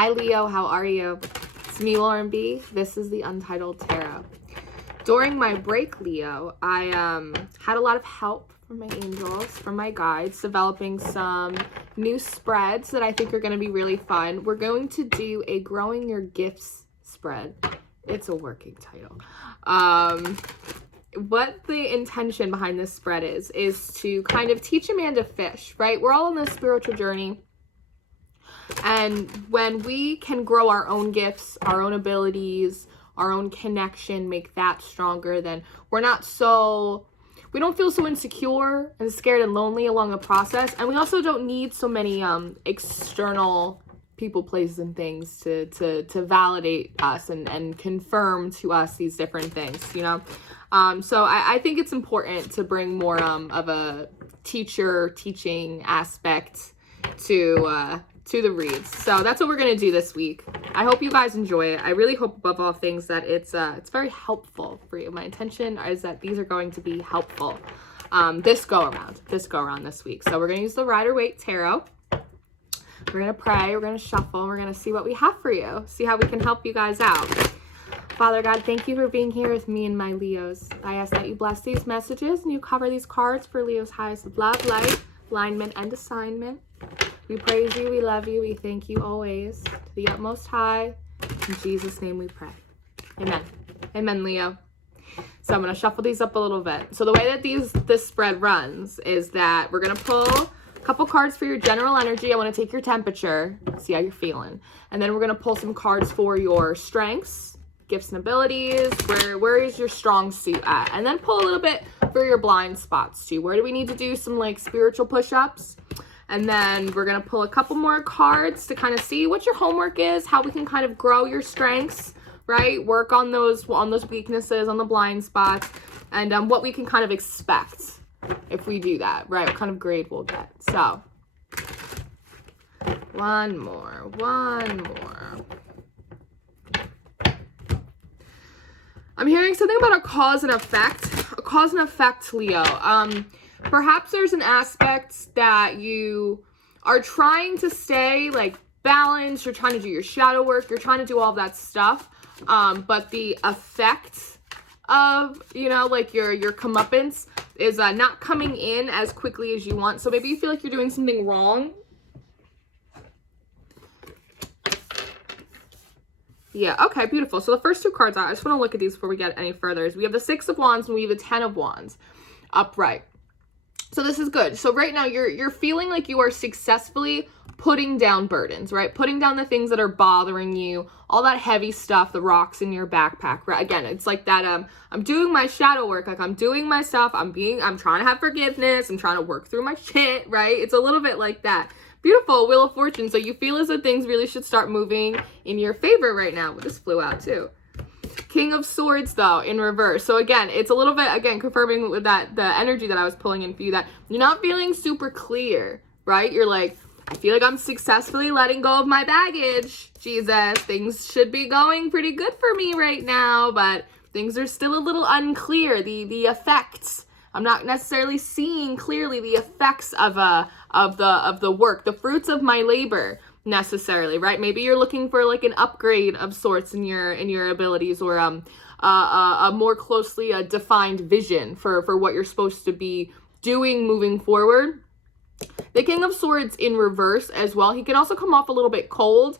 Hi Leo, how are you? It's me, Lauren B. This is the Untitled Tarot. During my break, Leo, I had a lot of help from my angels, from my guides, developing some new spreads that I think are going to be really fun. We're going to do a Growing Your Gifts spread. It's a working title. What the intention behind this spread is to kind of teach a man to fish, right? We're all on this spiritual journey. And when we can grow our own gifts, our own abilities, our own connection, make that stronger, then we don't feel so insecure and scared and lonely along the process. And we also don't need so many external people, places, and things to validate us and confirm to us these different things, you know? So I think it's important to bring more of a teaching aspect to the reads. So that's what we're going to do this week. I hope you guys enjoy it. I really hope above all things that it's very helpful for you. My intention is that these are going to be helpful this go around this week. So we're going to use the Rider-Waite Tarot. We're going to pray, we're going to shuffle, we're going to see what we have for you, see how we can help you guys out. Father God, thank you for being here with me and my Leos. I ask that you bless these messages and you cover these cards for Leo's highest of love, light, alignment, and assignment. We praise you, we love you, we thank you always. To the utmost high, in Jesus' name we pray. Amen. Amen, Leo. So I'm going to shuffle these up a little bit. So the way that this spread runs is that we're going to pull a couple cards for your general energy. I want to take your temperature, see how you're feeling. And then we're going to pull some cards for your strengths, gifts and abilities. Where is your strong suit at? And then pull a little bit for your blind spots too. Where do we need to do some like spiritual push-ups? And then we're going to pull a couple more cards to kind of see what your homework is, how we can kind of grow your strengths, right? Work on those weaknesses, on the blind spots, and what we can kind of expect if we do that, right? What kind of grade we'll get. So, one more. I'm hearing something about a cause and effect, Leo. Perhaps there's an aspect that you are trying to stay like balanced, you're trying to do your shadow work, you're trying to do all that stuff, but the effect of, you know, like your comeuppance is not coming in as quickly as you want. So maybe you feel like you're doing something wrong. Yeah, okay, beautiful. So the first two cards, I just want to look at these before we get any further, is we have the Six of Wands and we have the Ten of Wands upright. So this is good. So right now you're feeling like you are successfully putting down burdens, right? Putting down the things that are bothering you, all that heavy stuff, the rocks in your backpack, right? Again, it's like that, I'm doing my shadow work, like I'm doing my stuff, I'm trying to have forgiveness, I'm trying to work through my shit, right? It's a little bit like that. Beautiful, Wheel of Fortune. So you feel as though things really should start moving in your favor right now. Well, this flew out too. King of Swords, though, in reverse. So again, it's a little bit, again, confirming with that, the energy that I was pulling in for you, that you're not feeling super clear, right? You're like, I feel like I'm successfully letting go of my baggage. Jesus, things should be going pretty good for me right now, but things are still a little unclear. The effects, I'm not necessarily seeing clearly the effects of the work, the fruits of my labor, necessarily, right? Maybe you're looking for like an upgrade of sorts in your abilities, or a more closely defined vision for what you're supposed to be doing moving forward. The King of Swords in reverse as well, he can also come off a little bit cold.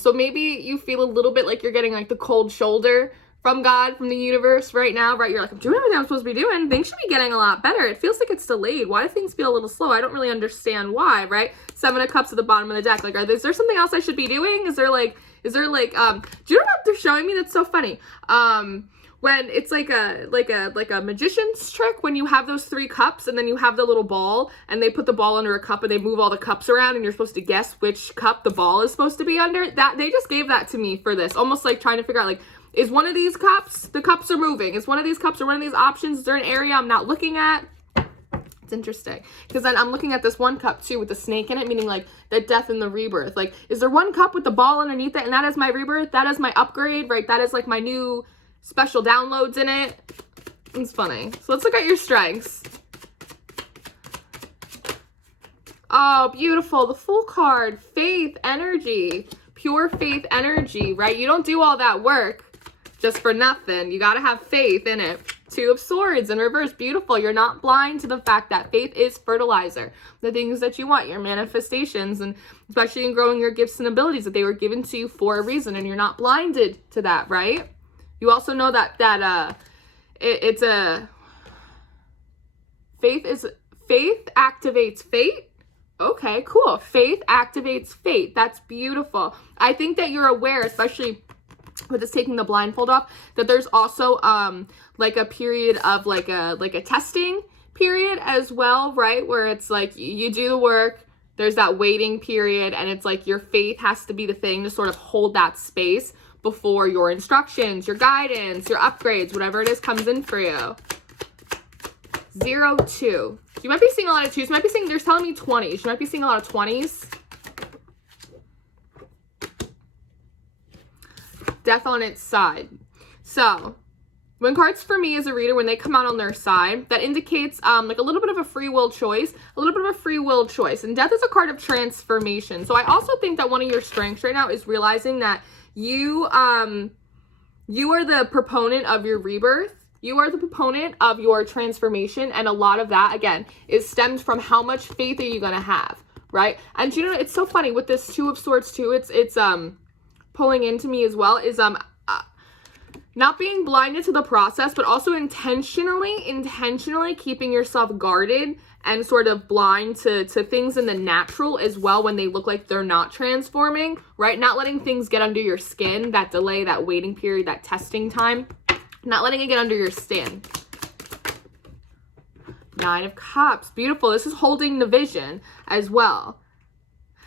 So maybe you feel a little bit like you're getting like the cold shoulder from God, from the universe right now, right? You're like, I'm doing everything I'm supposed to be doing. Things should be getting a lot better. It feels like it's delayed. Why do things feel a little slow? I don't really understand why, right? Seven of Cups at the bottom of the deck. Like, is there something else I should be doing? Is there like, do you know what they're showing me? That's so funny. When it's like a magician's trick, when you have those three cups and then you have the little ball and they put the ball under a cup and they move all the cups around and you're supposed to guess which cup the ball is supposed to be under. That they just gave that to me for this, almost like trying to figure out, like, is one of these cups, the cups are moving. Is one of these cups or one of these options, is there an area I'm not looking at? It's interesting, because then I'm looking at this one cup too with the snake in it, meaning like the death and the rebirth. Like, is there one cup with the ball underneath it and that is my rebirth? That is my upgrade, right? That is like my new special downloads in it. It's funny. So let's look at your strengths. Oh, beautiful. The Fool card, faith energy, pure faith energy, right? You don't do all that work just for nothing. You got to have faith in it. Two of Swords in reverse, beautiful. You're not blind to the fact that faith is fertilizer. The things that you want, your manifestations, and especially in growing your gifts and abilities, that they were given to you for a reason, and you're not blinded to that, right? You also know that faith activates fate. Okay, cool. Faith activates fate. That's beautiful. I think that you're aware, especially with this taking the blindfold off, that there's also like a period of like a testing period as well, right? Where it's like you do the work, there's that waiting period, and it's like your faith has to be the thing to sort of hold that space before your instructions, your guidance, your upgrades, whatever it is comes in for you. 0, 2. You might be seeing a lot of 2s. You might be seeing, there's telling me 20s. You might be seeing a lot of 20s. Death on its side. So when cards for me as a reader, when they come out on their side, that indicates like a little bit of a free will choice, and death is a card of transformation. So I also think that one of your strengths right now is realizing that you are the proponent of your rebirth. You are the proponent of your transformation, and a lot of that, again, is stemmed from how much faith are you going to have, right? And you know, it's so funny with this Two of Swords too, it's pulling into me as well, is not being blinded to the process, but also intentionally keeping yourself guarded and sort of blind to things in the natural as well when they look like they're not transforming, right? Not letting things get under your skin, that delay, that waiting period, that testing time. Not letting it get under your skin. 9 of Cups. Beautiful. This is holding the vision as well.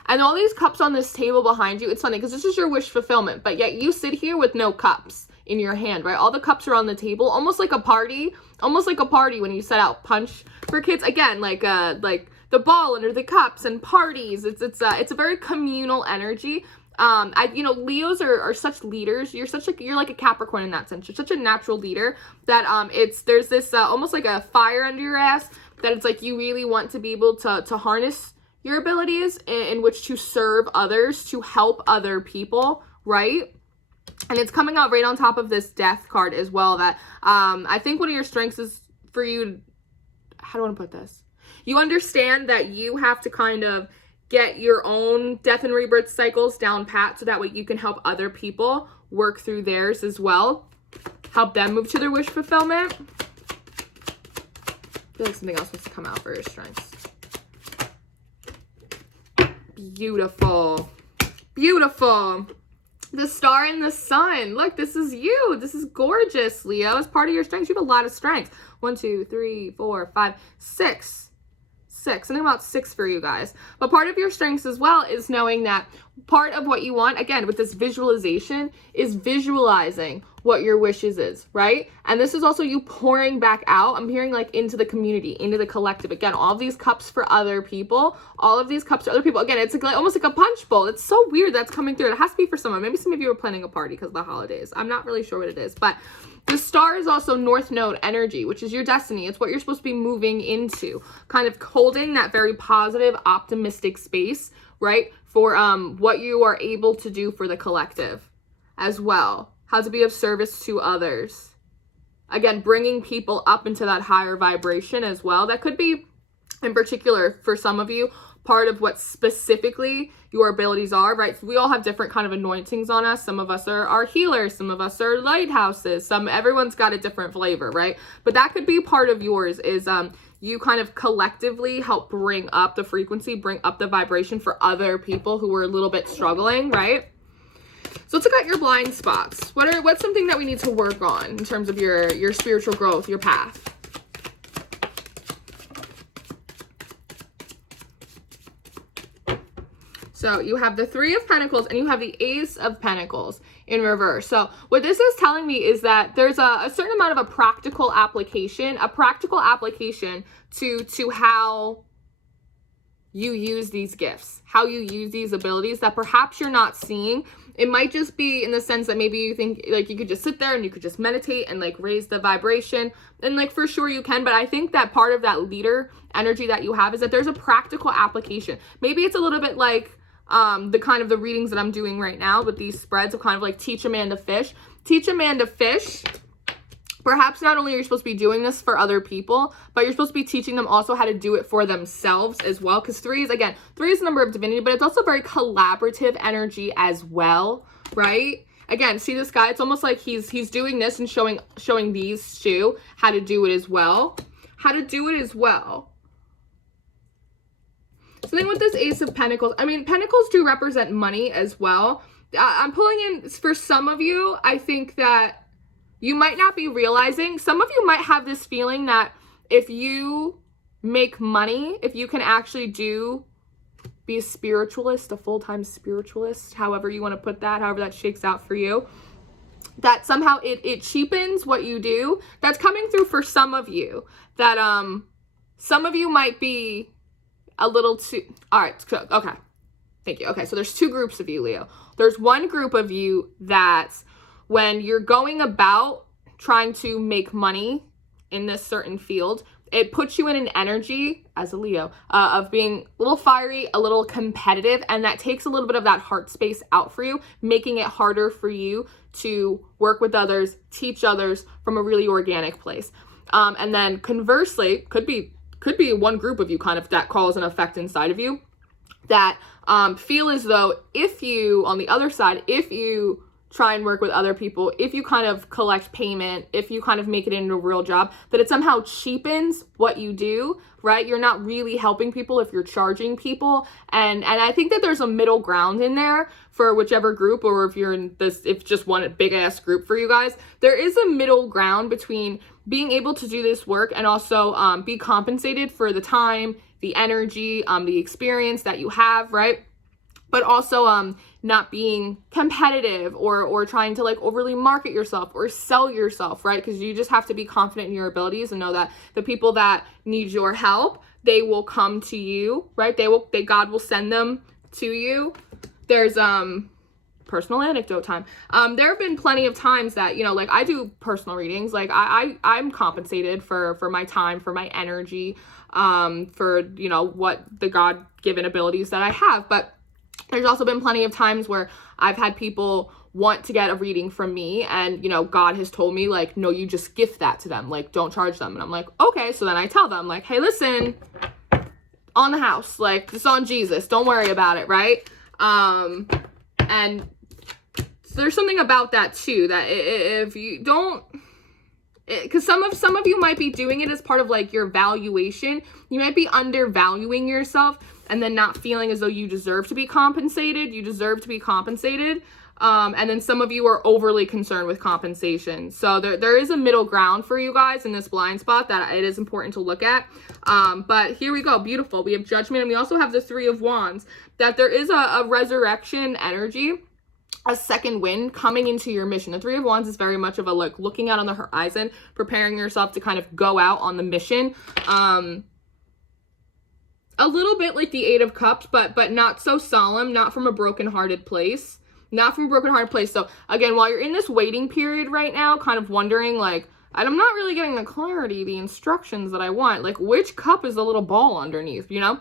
And all these cups on this table behind you, it's funny because this is your wish fulfillment, but yet you sit here with no cups in your hand, right? All the cups are on the table, almost like a party when you set out punch for kids. Again, like the ball under the cups and parties. It's a very communal energy. You know, Leos are such leaders. You're like a Capricorn in that sense. You're such a natural leader that there's this almost like a fire under your ass, that it's like you really want to be able to harness your abilities in which to serve others, to help other people, right? And it's coming out right on top of this Death card as well, that I think one of your strengths is for you, how do I want to put this? You understand that you have to kind of get your own death and rebirth cycles down pat, so that way you can help other people work through theirs as well. Help them move to their wish fulfillment. I feel like something else wants to come out for your strengths. Beautiful. Beautiful. The Star and the Sun. Look, this is you. This is gorgeous, Leo. As part of your strengths, you have a lot of strengths. 1, 2, 3, 4, 5, 6. Something about 6 for you guys. But part of your strengths as well is knowing that part of what you want, again, with this visualization, is visualizing what your wishes is, right? And this is also you pouring back out. I'm hearing like into the community, into the collective. Again, all of these cups for other people. All of these cups for other people. Again, it's like almost like a punch bowl. It's so weird that's coming through. It has to be for someone. Maybe some of you are planning a party because of the holidays. I'm not really sure what it is, but the Star is also North Node energy, which is your destiny. It's what you're supposed to be moving into, kind of holding that very positive, optimistic space, right? For what you are able to do for the collective as well. How to be of service to others. Again, bringing people up into that higher vibration as well. That could be, in particular, for some of you, part of what specifically your abilities are, right? So we all have different kind of anointings on us. Some of us are healers. Some of us are lighthouses. Everyone's got a different flavor, right? But that could be part of yours, is you kind of collectively help bring up the frequency, bring up the vibration for other people who are a little bit struggling, right? So let's look at your blind spots. What's something that we need to work on in terms of your spiritual growth, your path? So you have the 3 of Pentacles and you have the Ace of Pentacles in reverse. So what this is telling me is that there's a certain amount of a practical application to how you use these gifts, how you use these abilities that perhaps you're not seeing. It might just be in the sense that maybe you think like you could just sit there and you could just meditate and like raise the vibration, and like for sure you can, but I think that part of that leader energy that you have is that there's a practical application. Maybe it's a little bit like the kind of the readings that I'm doing right now with these spreads of kind of like teach a man to fish. Teach a man to fish. Perhaps not only are you supposed to be doing this for other people, but you're supposed to be teaching them also how to do it for themselves as well. Because 3 is, again, 3 is a number of divinity, but it's also very collaborative energy as well, right? Again, see this guy? It's almost like he's doing this and showing these two how to do it as well. How to do it as well. So then with this Ace of Pentacles, I mean, Pentacles do represent money as well. I'm pulling in, for some of you, I think that you might not be realizing, some of you might have this feeling that if you make money, if you can actually be a spiritualist, a full-time spiritualist, however you want to put that, however that shakes out for you, that somehow it cheapens what you do. That's coming through for some of you, that some of you might be a little too, all right, okay, thank you. Okay, so there's 2 groups of you, Leo. There's one group of you that's, when you're going about trying to make money in this certain field, it puts you in an energy as a Leo of being a little fiery, a little competitive, and that takes a little bit of that heart space out for you, making it harder for you to work with others, teach others from a really organic place. And then conversely, could be one group of you kind of that cause an effect inside of you that feel as though if you, on the other side, if you try and work with other people, if you kind of collect payment, if you kind of make it into a real job, that it somehow cheapens what you do, right? You're not really helping people if you're charging people. And I think that there's a middle ground in there for whichever group, or if you're in this, if just one big ass group for you guys, there is a middle ground between being able to do this work and also be compensated for the time, the energy, the experience that you have, right? But also not being competitive or trying to like overly market yourself or sell yourself, right? Because you just have to be confident in your abilities and know that the people that need your help, they will come to you, right? God will send them to you. There's personal anecdote time. There have been plenty of times that, you know, like I do personal readings, like I'm compensated for my time, for my energy, for, you know, what the God-given abilities that I have. But there's also been plenty of times where I've had people want to get a reading from me and, you know, God has told me like, no, you just gift that to them. Like, don't charge them. And I'm like, okay. So then I tell them like, hey, listen, on the house, like this on Jesus, don't worry about it. Right. And there's something about that too, that if you don't, because some of you might be doing it as part of like your valuation. You might be undervaluing yourself and then not feeling as though you deserve to be compensated. You deserve to be compensated. And then some of you are overly concerned with compensation. So there is a middle ground for you guys in this blind spot that it is important to look at. But here we go. Beautiful. We have Judgment, and we also have the 3 of Wands, that there is a resurrection energy, a second wind coming into your mission. The 3 of Wands is very much of a like looking out on the horizon, preparing yourself to kind of go out on the mission. A little bit like the 8 of Cups, but not so solemn, not from a brokenhearted place. Not from a brokenhearted place. So again, while you're in this waiting period right now, kind of wondering like, I'm not really getting the clarity, the instructions that I want. Like, which cup is the little ball underneath, you know?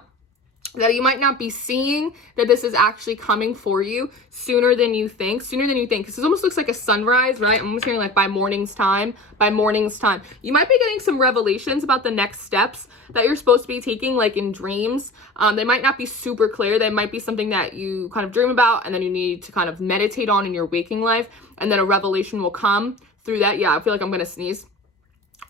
That you might not be seeing that this is actually coming for you sooner than you think, because it almost looks like a sunrise, right? I'm almost hearing like by morning's time. You might be getting some revelations about the next steps that you're supposed to be taking, like in dreams. They might not be super clear. They might be something that you kind of dream about and then you need to kind of meditate on in your waking life. And then a revelation will come through that. Yeah, I feel like I'm going to sneeze.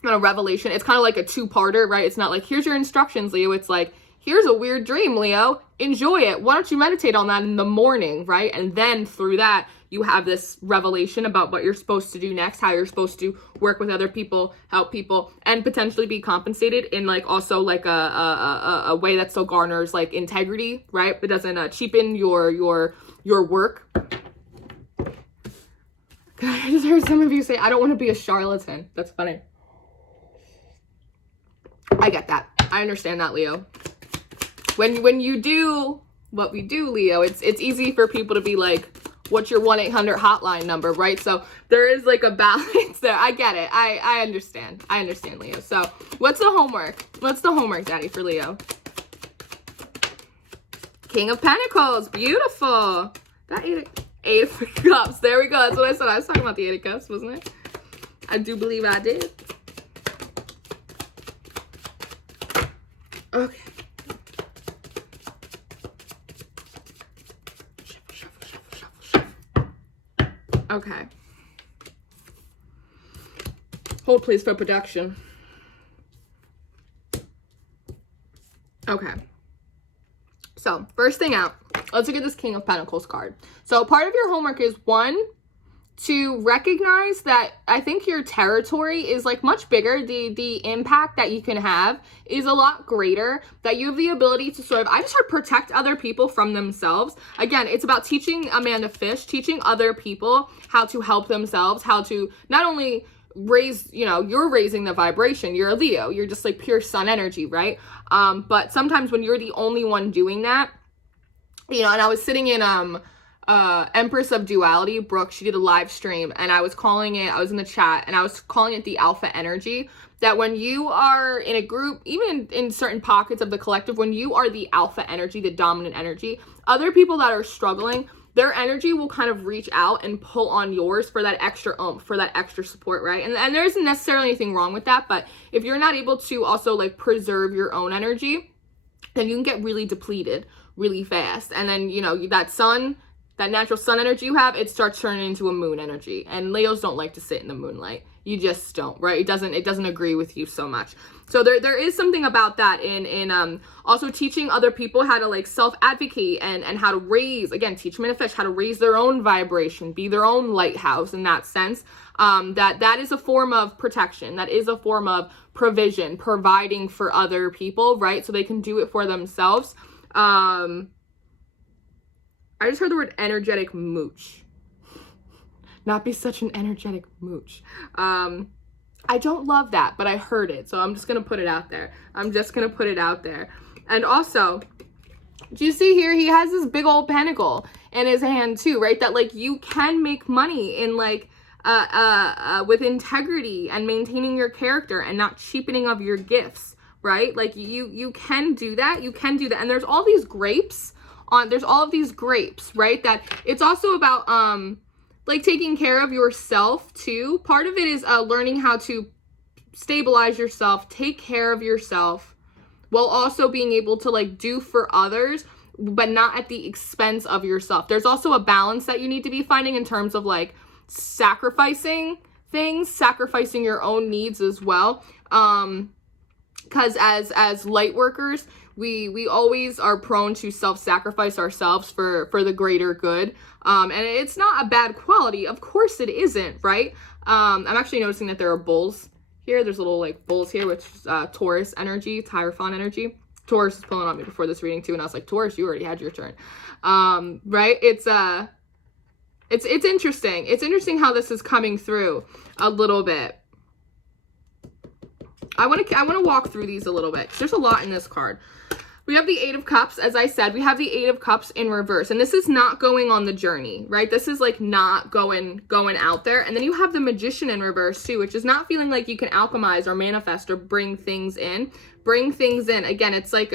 And a revelation. It's kind of like a 2-parter, right? It's not like, here's your instructions, Leo. It's like, here's a weird dream, Leo. Enjoy it. Why don't you meditate on that in the morning, right? And then through that, you have this revelation about what you're supposed to do next, how you're supposed to work with other people, help people, and potentially be compensated in like also like a way that still garners like integrity, right? It doesn't cheapen your work. I just heard some of you say, I don't want to be a charlatan. That's funny. I get that. I understand that, Leo. when you do what we do, Leo, it's easy for people to be like, what's your 1-800 hotline number, right? So there is like a balance there. I get it. I understand. I understand, Leo. So what's the homework? What's the homework, Daddy, for Leo? King of Pentacles. Beautiful. That eight of cups. There we go. That's what I said. I was talking about the 8 of cups, wasn't it? I do believe I did. Okay. Okay. Hold please for production. Okay. So, first thing out, let's look at this King of Pentacles card. So, part of your homework is, one, to recognize that I think your territory is like much bigger. The impact that you can have is a lot greater, that you have the ability to sort of, I just heard, protect other people from themselves. Again, it's about teaching Amanda Fish, teaching other people how to help themselves, how to not only raise, you know, you're raising the vibration, you're a Leo, you're just like pure sun energy, right? But sometimes when you're the only one doing that, you know, and I was sitting in, Empress of Duality, Brooke, she did a live stream, and I was calling it, I was in the chat, and I was calling it the alpha energy, that when you are in a group, even in certain pockets of the collective, when you are the alpha energy, the dominant energy, other people that are struggling, their energy will kind of reach out and pull on yours for that extra oomph, for that extra support, right? And there isn't necessarily anything wrong with that, but if you're not able to also like preserve your own energy, then you can get really depleted really fast. And then, you know, that sun, that natural sun energy you have, it starts turning into a moon energy. And Leos don't like to sit in the moonlight. You just don't, right? It doesn't agree with you so much. So there is something about that in also teaching other people how to like self-advocate and how to raise, again, teach men and fish how to raise their own vibration, be their own lighthouse in that sense. That is a form of protection. That is a form of provision, providing for other people, right? So they can do it for themselves. I just heard the word energetic mooch. Not be such an energetic mooch. I don't love that, but I heard it. So I'm just going to put it out there. I'm just going to put it out there. And also, do you see here? He has this big old pentacle in his hand too, right? That like you can make money in like, with integrity and maintaining your character and not cheapening of your gifts, right? Like you can do that. You can do that. And there's all these grapes there's all of these grapes, right? That it's also about, like taking care of yourself too. Part of it is learning how to stabilize yourself, take care of yourself, while also being able to like do for others, but not at the expense of yourself. There's also a balance that you need to be finding in terms of like sacrificing things, sacrificing your own needs as well. Because as light workers, we always are prone to self-sacrifice ourselves for the greater good. And it's not a bad quality. Of course it isn't, right? I'm actually noticing that there are bulls here. There's little like bulls here, which is Taurus energy, Hierophant energy. Taurus is pulling on me before this reading too, and I was like, Taurus, you already had your turn. Right? It's interesting. It's interesting how this is coming through a little bit. I want to walk through these a little bit. There's a lot in this card. We have the 8 of Cups, as I said. We have the 8 of Cups in reverse. And this is not going on the journey, right? This is like not going out there. And then you have the Magician in reverse too, which is not feeling like you can alchemize or manifest or bring things in. Bring things in. Again, it's like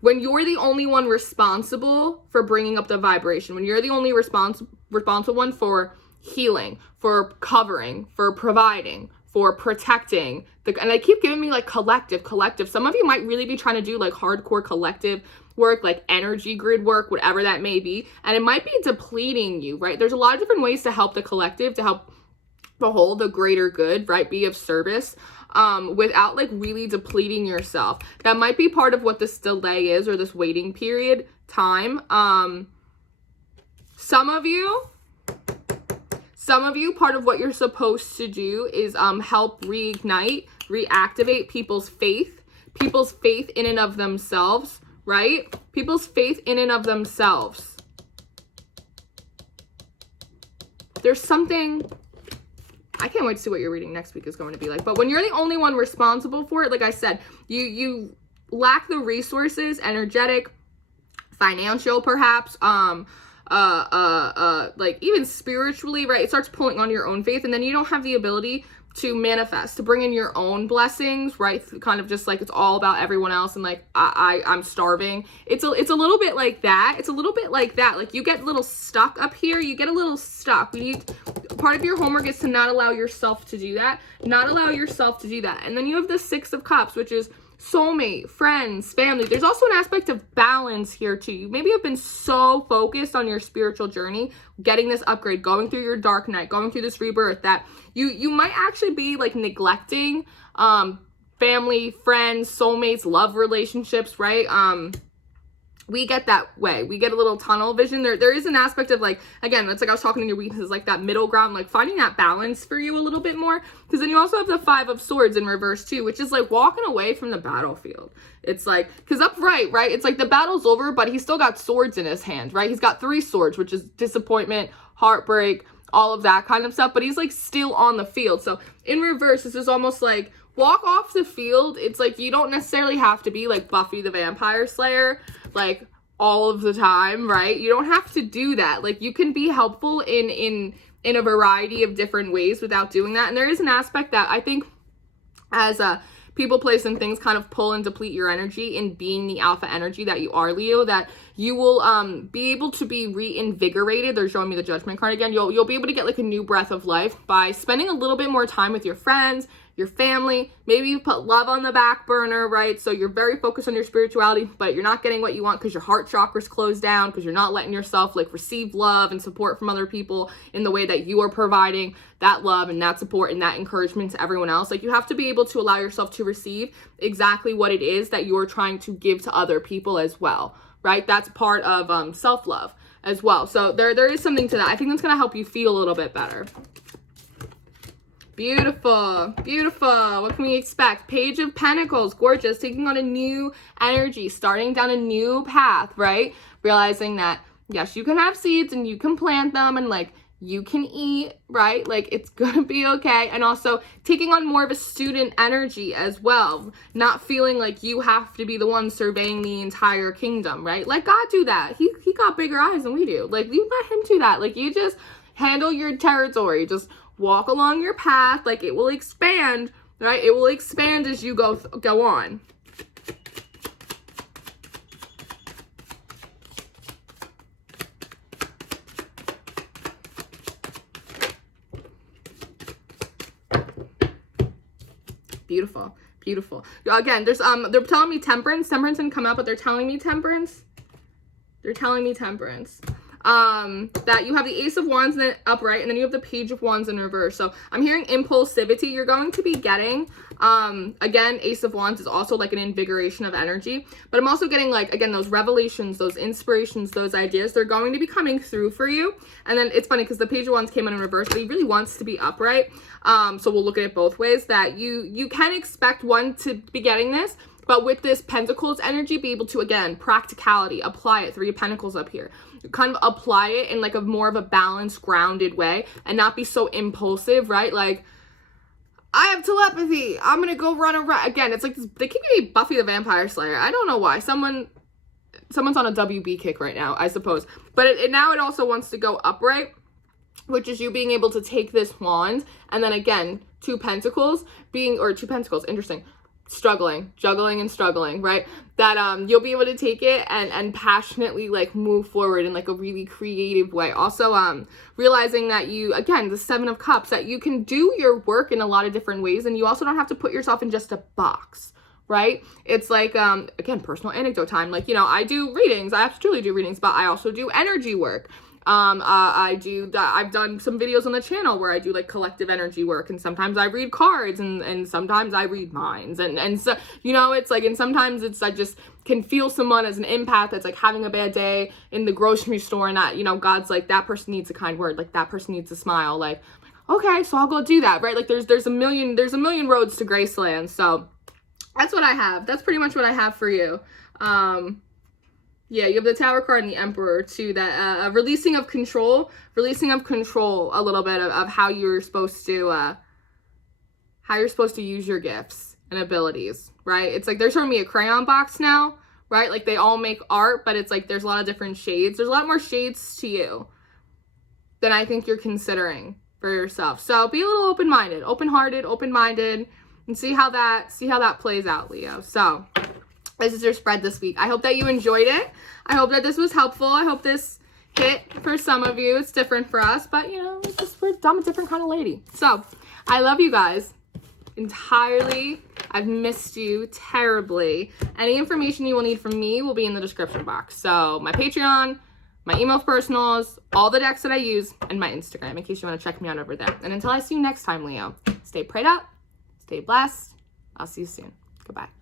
when you're the only one responsible for bringing up the vibration, when you're the only responsible one for healing, for covering, for providing, for protecting, and I keep giving me like collective. Some of you might really be trying to do like hardcore collective work, like energy grid work, whatever that may be, and it might be depleting you, right? There's a lot of different ways to help the collective, to help the whole, the greater good, right? Be of service, without like really depleting yourself. That might be part of what this delay is, or this waiting period time. Some of you, part of what you're supposed to do is help reignite, reactivate people's faith in and of themselves, right? People's faith in and of themselves. There's something, I can't wait to see what your reading next week is going to be like. But when you're the only one responsible for it, like I said, you lack the resources, energetic, financial perhaps, like even spiritually, right? It starts pulling on your own faith, and then you don't have the ability to manifest, to bring in your own blessings, right? Kind of just like it's all about everyone else, and like I'm starving. It's a little bit like that. It's a little bit like that. Like you get a little stuck up here. You get a little stuck. Part of your homework is to not allow yourself to do that. Not allow yourself to do that. And then you have the Six of Cups, which is soulmate, friends, family. There's also an aspect of balance here too. You maybe have been so focused on your spiritual journey, getting this upgrade, going through your dark night, going through this rebirth, that you might actually be like neglecting family, friends, soulmates, love relationships, right? We get that way. We get a little tunnel vision. There is an aspect of like, again, it's like I was talking in your weaknesses, like that middle ground, like finding that balance for you a little bit more. Because then you also have the Five of Swords in reverse too, which is like walking away from the battlefield. It's like, because upright, right? It's like the battle's over, but he's still got swords in his hand, right? He's got 3 swords, which is disappointment, heartbreak, all of that kind of stuff. But he's like still on the field. So in reverse, this is almost like walk off the field. It's like you don't necessarily have to be like Buffy the Vampire Slayer, like all of the time, right? You don't have to do that. Like you can be helpful in a variety of different ways without doing that. And there is an aspect that I think as people, place, and things kind of pull and deplete your energy in being the alpha energy that you are, Leo, that you will be able to be reinvigorated. They're showing me the Judgment card again. You'll be able to get like a new breath of life by spending a little bit more time with your friends, your family. Maybe you put love on the back burner, right? So you're very focused on your spirituality, but you're not getting what you want because your heart chakra's closed down, because you're not letting yourself like receive love and support from other people in the way that you are providing that love and that support and that encouragement to everyone else. Like you have to be able to allow yourself to receive exactly what it is that you're trying to give to other people as well, right? That's part of self-love as well. So there is something to that. I think that's going to help you feel a little bit better. Beautiful, beautiful. What can we expect? Page of Pentacles, gorgeous. Taking on a new energy, starting down a new path, right? Realizing that, yes, you can have seeds and you can plant them and like you can eat, right? Like it's gonna be okay. And also taking on more of a student energy as well. Not feeling like you have to be the one surveying the entire kingdom, right? Let God do that. He got bigger eyes than we do. Like you let him do that. Like you just handle your territory. Just walk along your path, like it will expand, right? It will expand as you go on. Beautiful, beautiful. Again, there's they're telling me temperance. Temperance didn't come out, but they're telling me temperance. They're telling me temperance. That you have the Ace of Wands in upright, and then you have the Page of Wands in reverse. So I'm hearing impulsivity. You're going to be getting, again, Ace of Wands is also like an invigoration of energy, but I'm also getting like, again, those revelations, those inspirations, those ideas, they're going to be coming through for you. And then it's funny because the Page of Wands came in reverse, but he really wants to be upright. So we'll look at it both ways, that you can expect one to be getting this, but with this Pentacles energy, be able to, again, practicality, apply it. 3 of Pentacles up here. Kind of apply it in like a more of a balanced, grounded way and not be so impulsive, right? Like, I have telepathy. I'm going to go run around. Again, it's like this, they keep me Buffy the Vampire Slayer. I don't know why. Someone's on a WB kick right now, I suppose. But now it also wants to go upright, which is you being able to take this wand and then again, 2 Pentacles, interesting. Juggling and struggling, right? That you'll be able to take it and passionately like move forward in like a really creative way. Also realizing that you, again, the 7 of Cups, that you can do your work in a lot of different ways, and you also don't have to put yourself in just a box, right? It's like again, personal anecdote time. Like, you know, I do readings, I absolutely do readings, but I also do energy work. I've done some videos on the channel where I do like collective energy work, and sometimes I read cards and sometimes I read minds, and so, you know, it's like, and sometimes it's, I just can feel someone as an empath that's like having a bad day in the grocery store, and that, you know, God's like, that person needs a kind word, like that person needs a smile, like, okay, so I'll go do that, right? Like there's a million roads to Graceland. So that's what I have. That's pretty much what I have for you. Yeah, you have the Tower card and the Emperor too, that releasing of control a little bit of how you're supposed to use your gifts and abilities, right? It's like they're showing me a crayon box now, right? Like they all make art, but it's like there's a lot of different shades. There's a lot more shades to you than I think you're considering for yourself. So be a little open-minded, open-hearted, open-minded, and see how that plays out, Leo. So this is your spread this week. I hope that you enjoyed it. I hope that this was helpful. I hope this hit for some of you. It's different for us, but you know, it's just, I'm a different kind of lady. So I love you guys entirely. I've missed you terribly. Any information you will need from me will be in the description box. So my Patreon, my email personals, all the decks that I use, and my Instagram in case you want to check me out over there. And until I see you next time, Leo, stay prayed up, stay blessed. I'll see you soon. Goodbye.